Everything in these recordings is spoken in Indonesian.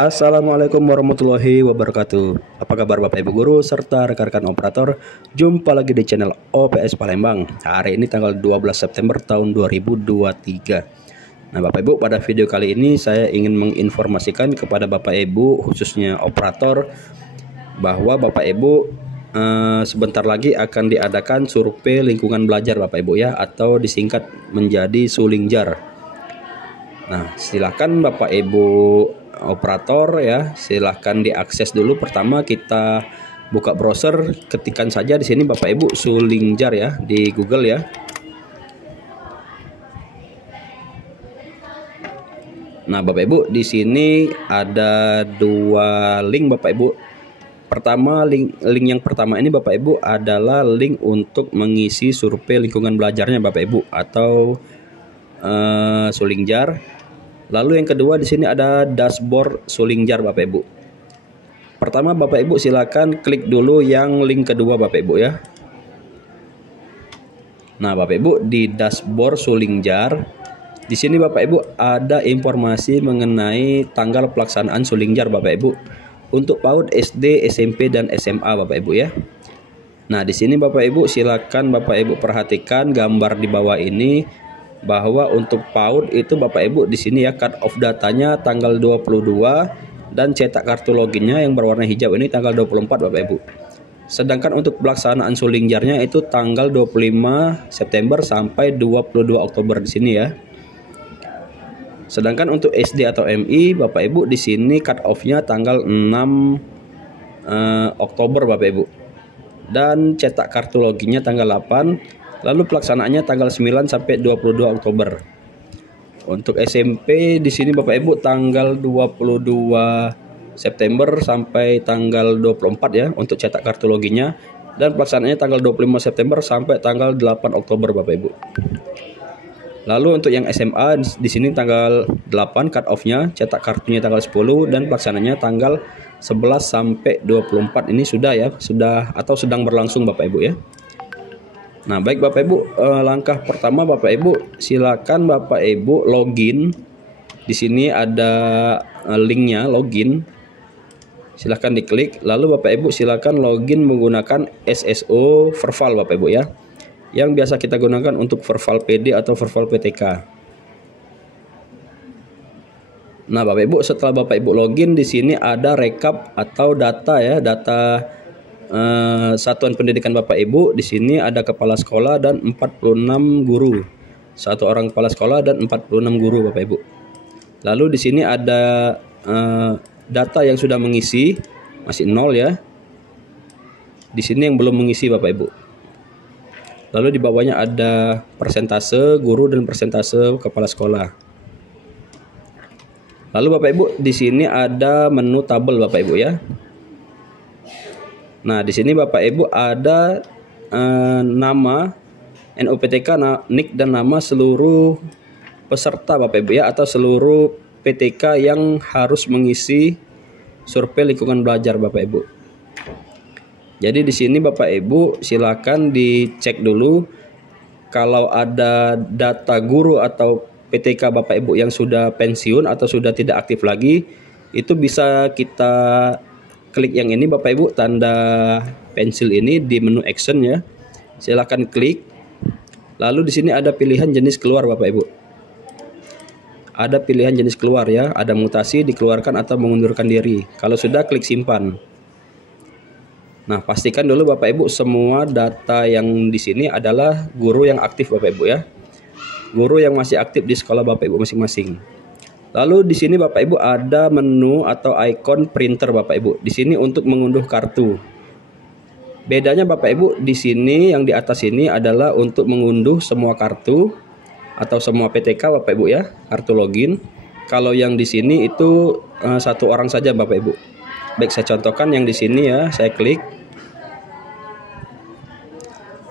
Assalamualaikum warahmatullahi wabarakatuh. Apa kabar Bapak Ibu Guru serta rekan-rekan operator? Jumpa lagi di channel OPS Palembang. Hari ini tanggal 12 September tahun 2023. Nah Bapak Ibu, pada video kali ini saya ingin menginformasikan kepada Bapak Ibu khususnya operator bahwa Bapak Ibu sebentar lagi akan diadakan survei lingkungan belajar Bapak Ibu ya, atau disingkat menjadi Sulingjar. Nah silakan Bapak Ibu operator ya, silahkan diakses dulu. Pertama kita buka browser, ketikkan saja di sini Bapak Ibu Sulingjar ya di Google ya. Nah Bapak Ibu, di sini ada dua link Bapak Ibu. Pertama, link yang pertama ini Bapak Ibu adalah link untuk mengisi survei lingkungan belajarnya Bapak Ibu atau Sulingjar. Lalu yang kedua di sini ada dashboard Sulingjar Bapak Ibu. Pertama Bapak Ibu silakan klik dulu yang link kedua Bapak Ibu ya. Nah Bapak Ibu, di dashboard Sulingjar, di sini Bapak Ibu ada informasi mengenai tanggal pelaksanaan Sulingjar Bapak Ibu untuk PAUD, SD, SMP dan SMA Bapak Ibu ya. Nah di sini Bapak Ibu silakan Bapak Ibu perhatikan gambar di bawah ini, bahwa untuk PAUD itu Bapak Ibu di sini ya, cut off datanya tanggal 22 dan cetak kartu loginnya yang berwarna hijau ini tanggal 24 Bapak Ibu. Sedangkan untuk pelaksanaan Sulingjarnya itu tanggal 25 September sampai 22 Oktober di sini ya. Sedangkan untuk SD atau MI Bapak Ibu di sini cut off-nya tanggal 6 Oktober Bapak Ibu. Dan cetak kartu loginnya tanggal 8. Lalu pelaksanaannya tanggal 9 sampai 22 Oktober. Untuk SMP di sini Bapak Ibu tanggal 22 September sampai tanggal 24 ya untuk cetak kartu loginnya, dan pelaksanaannya tanggal 25 September sampai tanggal 8 Oktober Bapak Ibu. Lalu untuk yang SMA di sini tanggal 8 cut off-nya, cetak kartunya tanggal 10 dan pelaksanaannya tanggal 11 sampai 24. Ini sudah ya, sudah atau sedang berlangsung Bapak Ibu ya. Nah baik Bapak Ibu, langkah pertama Bapak Ibu silakan Bapak Ibu login. Di sini ada linknya login, silakan diklik. Lalu Bapak Ibu silakan login menggunakan SSO Verval Bapak Ibu ya, yang biasa kita gunakan untuk Verval PD atau Verval PTK. Nah Bapak Ibu, setelah Bapak Ibu login, di sini ada rekap atau data ya, data satuan pendidikan Bapak Ibu. Di sini ada kepala sekolah dan 46 guru. Satu orang kepala sekolah dan 46 guru Bapak Ibu. Lalu di sini ada data yang sudah mengisi masih 0 ya. Di sini yang belum mengisi Bapak Ibu. Lalu di bawahnya ada persentase guru dan persentase kepala sekolah. Lalu Bapak Ibu di sini ada menu tabel Bapak Ibu ya. Nah, di sini Bapak Ibu ada nama NUPTK, NIK dan nama seluruh peserta Bapak Ibu ya, atau seluruh PTK yang harus mengisi survei lingkungan belajar Bapak Ibu. Jadi di sini Bapak Ibu silakan dicek dulu kalau ada data guru atau PTK Bapak Ibu yang sudah pensiun atau sudah tidak aktif lagi, itu bisa kita klik yang ini Bapak Ibu, tanda pensil ini di menu action ya. Silakan klik. Lalu di sini ada pilihan jenis keluar Bapak Ibu. Ada pilihan jenis keluar ya, ada mutasi, dikeluarkan atau mengundurkan diri. Kalau sudah klik simpan. Nah, pastikan dulu Bapak Ibu semua data yang di sini adalah guru yang aktif Bapak Ibu ya. Guru yang masih aktif di sekolah Bapak Ibu masing-masing. Lalu di sini Bapak Ibu ada menu atau icon printer Bapak Ibu. Di sini untuk mengunduh kartu. Bedanya Bapak Ibu di sini yang di atas ini adalah untuk mengunduh semua kartu atau semua PTK Bapak Ibu ya, kartu login. Kalau yang di sini itu satu orang saja Bapak Ibu. Baik, saya contohkan yang di sini ya, saya klik.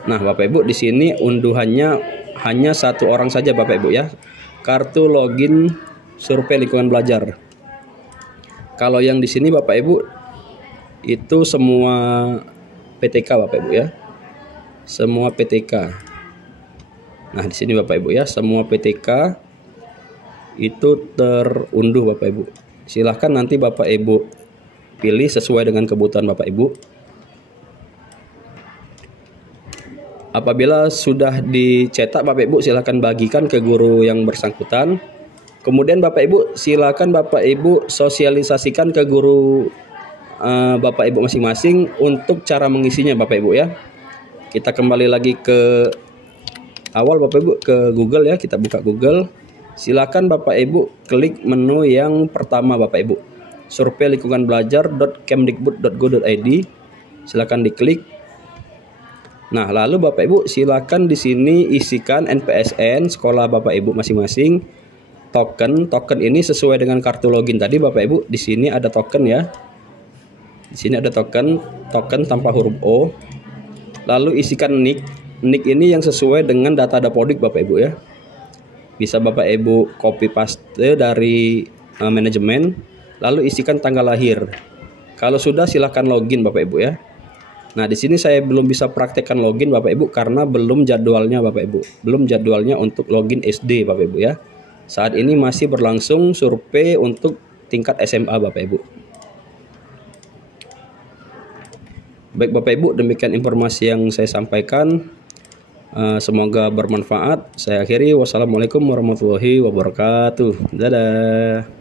Nah, Bapak Ibu di sini unduhannya hanya satu orang saja Bapak Ibu ya. Kartu login survei lingkungan belajar. Kalau yang di sini Bapak Ibu itu semua PTK Bapak Ibu ya. Semua PTK. Nah, di sini Bapak Ibu ya, semua PTK itu terunduh Bapak Ibu. Silahkan nanti Bapak Ibu pilih sesuai dengan kebutuhan Bapak Ibu. Apabila sudah dicetak Bapak Ibu silahkan bagikan ke guru yang bersangkutan. Kemudian Bapak Ibu silakan Bapak Ibu sosialisasikan ke guru Bapak Ibu masing-masing untuk cara mengisinya Bapak Ibu ya. Kita kembali lagi ke awal Bapak Ibu, ke Google ya. Kita buka Google. Silakan Bapak Ibu klik menu yang pertama Bapak Ibu. Survei lingkungan belajar.kemdikbud.go.id. Silakan diklik. Nah, lalu Bapak Ibu silakan di sini isikan NPSN sekolah Bapak Ibu masing-masing. Token ini sesuai dengan kartu login tadi Bapak Ibu. Di sini ada token ya. Di sini ada token tanpa huruf O. Lalu isikan nick ini yang sesuai dengan data Dapodik Bapak Ibu ya. Bisa Bapak Ibu copy paste dari manajemen, lalu isikan tanggal lahir. Kalau sudah silahkan login Bapak Ibu ya. Nah, di sini saya belum bisa praktekkan login Bapak Ibu karena belum jadwalnya Bapak Ibu. Belum jadwalnya untuk login SD Bapak Ibu ya. Saat ini masih berlangsung survei untuk tingkat SMA Bapak Ibu. Baik Bapak Ibu, demikian informasi yang saya sampaikan. Semoga bermanfaat. Saya akhiri. Wassalamualaikum warahmatullahi wabarakatuh. Dadah.